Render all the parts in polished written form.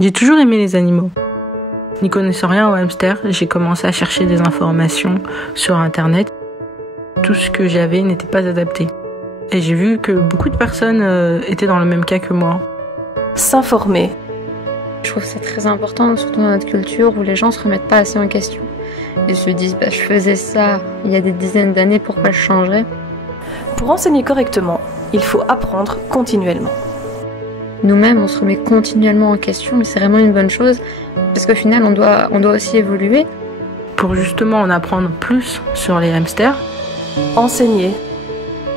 J'ai toujours aimé les animaux. N'y connaissant rien aux hamsters, j'ai commencé à chercher des informations sur internet. Tout ce que j'avais n'était pas adapté. Et j'ai vu que beaucoup de personnes étaient dans le même cas que moi. S'informer. Je trouve ça très important, surtout dans notre culture où les gens se remettent pas assez en question. Ils se disent je faisais ça il y a des dizaines d'années, pourquoi je changerais? Pour enseigner correctement, il faut apprendre continuellement. Nous-mêmes, on se remet continuellement en question, mais c'est vraiment une bonne chose, parce qu'au final, on doit aussi évoluer. Pour justement en apprendre plus sur les hamsters, enseigner,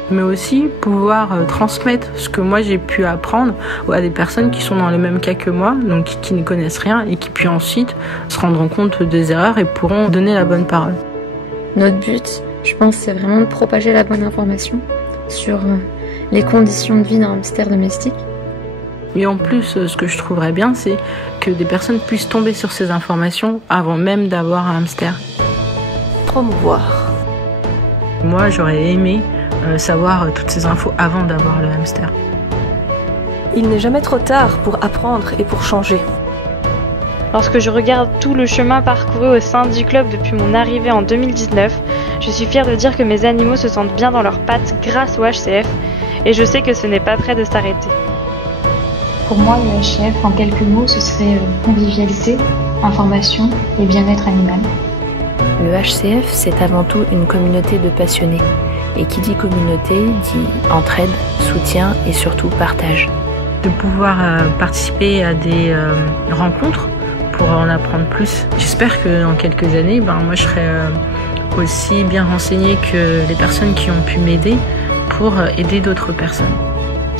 mais aussi pouvoir transmettre ce que moi j'ai pu apprendre à des personnes qui sont dans le même cas que moi, donc qui ne connaissent rien et qui puis ensuite se rendront compte des erreurs et pourront donner la bonne parole. Notre but, je pense, c'est vraiment de propager la bonne information sur les conditions de vie d'un hamster domestique. Et en plus, ce que je trouverais bien, c'est que des personnes puissent tomber sur ces informations avant même d'avoir un hamster. Promouvoir. Moi, j'aurais aimé savoir toutes ces infos avant d'avoir le hamster. Il n'est jamais trop tard pour apprendre et pour changer. Lorsque je regarde tout le chemin parcouru au sein du club depuis mon arrivée en 2019, je suis fière de dire que mes animaux se sentent bien dans leurs pattes grâce au HCF et je sais que ce n'est pas près de s'arrêter. Pour moi, le HCF, en quelques mots, ce serait convivialité, information et bien-être animal. Le HCF, c'est avant tout une communauté de passionnés. Et qui dit communauté, dit entraide, soutien et surtout partage. De pouvoir participer à des rencontres pour en apprendre plus. J'espère que dans quelques années, moi je serai aussi bien renseignée que les personnes qui ont pu m'aider pour aider d'autres personnes.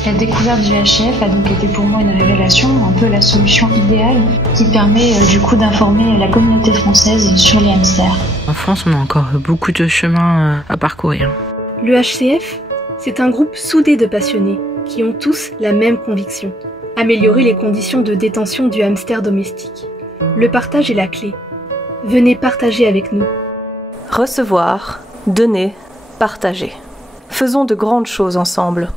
La découverte du HCF a donc été pour moi une révélation, un peu la solution idéale qui permet du coup d'informer la communauté française sur les hamsters. En France, on a encore beaucoup de chemin à parcourir. Le HCF, c'est un groupe soudé de passionnés qui ont tous la même conviction: améliorer les conditions de détention du hamster domestique. Le partage est la clé. Venez partager avec nous. Recevoir, donner, partager. Faisons de grandes choses ensemble.